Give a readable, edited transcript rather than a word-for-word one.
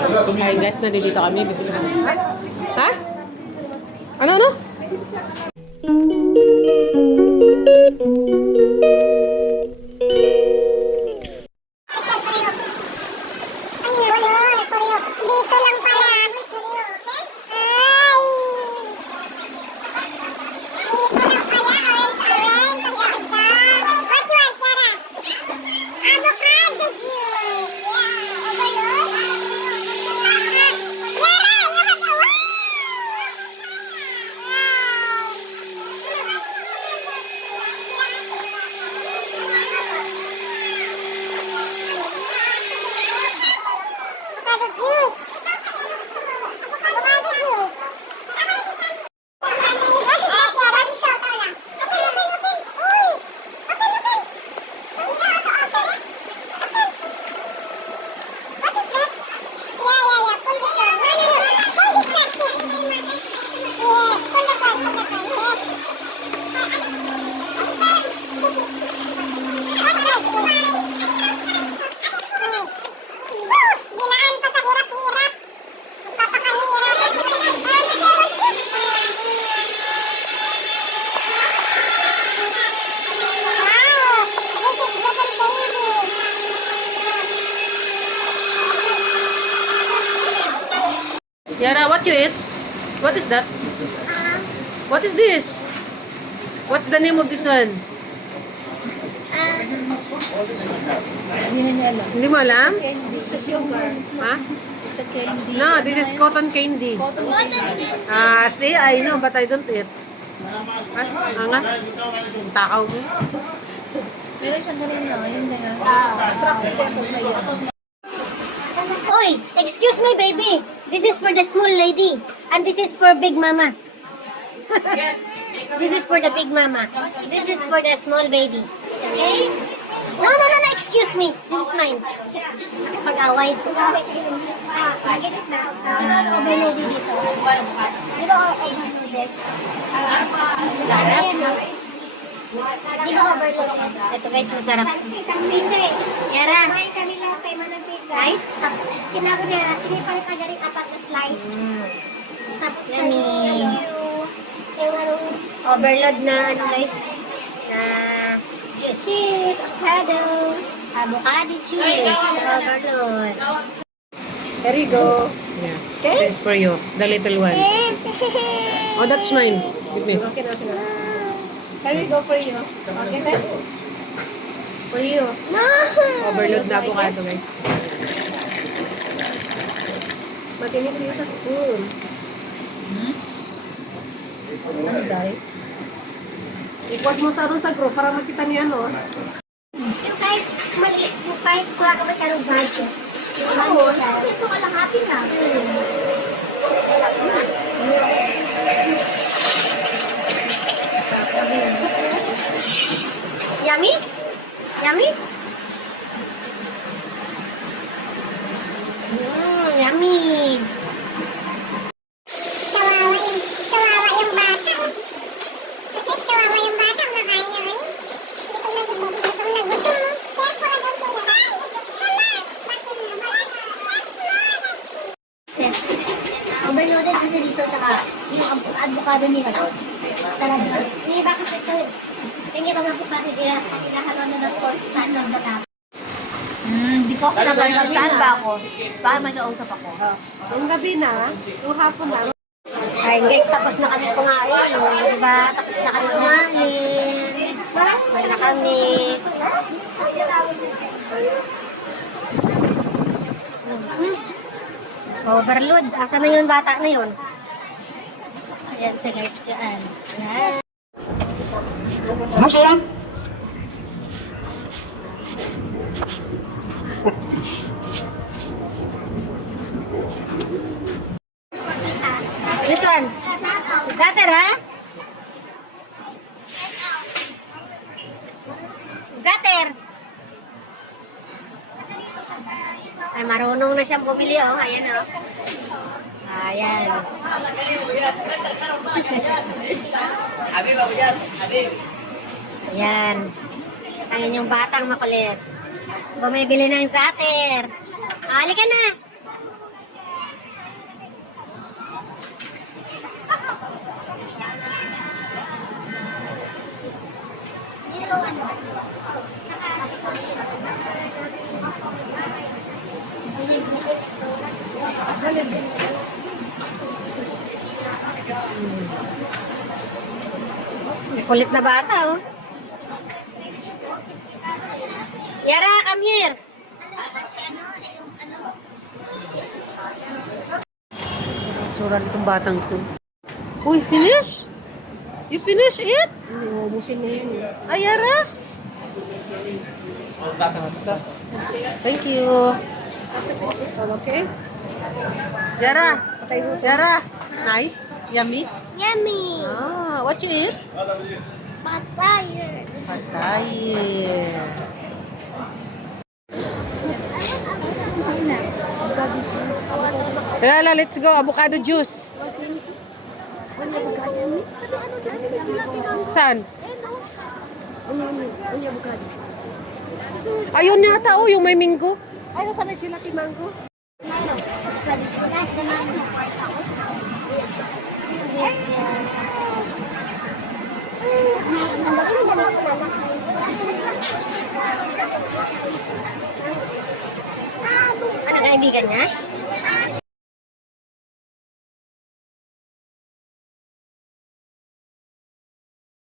Ay guys, nandito kami. Ha? Ano? Dito lang pala. Yara, what you eat? What is that? What is this? What's the name of this one? Hindi mo alam? Ha? No, this is cotton candy. See, I know, but I don't eat. Nga? Takaw mo. Meron siyang ganun na, yun na nga. Oy, excuse me, baby. This is for the small lady. And this is for big mama. This is for the big mama. This is for the small baby. Okay? No, excuse me. This is mine. Pag-away. Overloaded dito. Di ba overloaded? Sarap. Di ba overloaded? Ito guys, masarap. Yara. Guys, kinago nila. Sinipal ka galing apat na slice. Tapos yummy. Overload na ano guys? Na juice. Cheese, avocado juice. Overload. There you go. Yeah. This is for you, the little one. Oh, that's mine. Give me. Okay na. Here we go for you. Okay na? For you. No! Overload na avocado, guys. Matinip niyo sa spoon. Ano dahil? Ipot mo sa ron sa group para makita niya, no? Yung kahit maliit, yung kahit wala ka masyadong budget. Oo, ito ka lang happy na. Yummy? Yummy? Yummy! Kawawa yung bata. Kasi kawawa yung bata, makain naman. Gutom na gutom. Careful about sila. Overloaded kasi dito, tsaka yung avocado nila to. Talaga. Eh, bakit ito? Tingin ba avocado nila? Hinahalo na ng course na ng bata. Because naman, saan ba ako? Baka may nausap ako. Yung gabi na, yung hapon na. Ay guys, tapos na kami kumain. Diba? Tapos na kami kumain. Kumain na kami. Overload. Asa na yun bata na yun? Ayan siya guys, dyan. Ayan. This one. Zater, ha? Zater. Ay, marunong na siyang bumili, oh. Ayan, oh. Ayan. Ayan. Ayan yung batang makulit. Bumibili ng zater. Halika na. Kulit na bata, oh. Yara, come here. Tsura nitong batang to. Uy, finish? You finish it? Ubusin na yun. Ayara? Thank you. Okay? Yara? Yara? Nice? Yummy? Yummy. Ah, what you eat? Papaya. Patayin. Yala, let's go. Avocado juice. Saan? Ayun yata, oh, yung may minggo. Ay, nasa may silati mango. Ano kaibigan niya?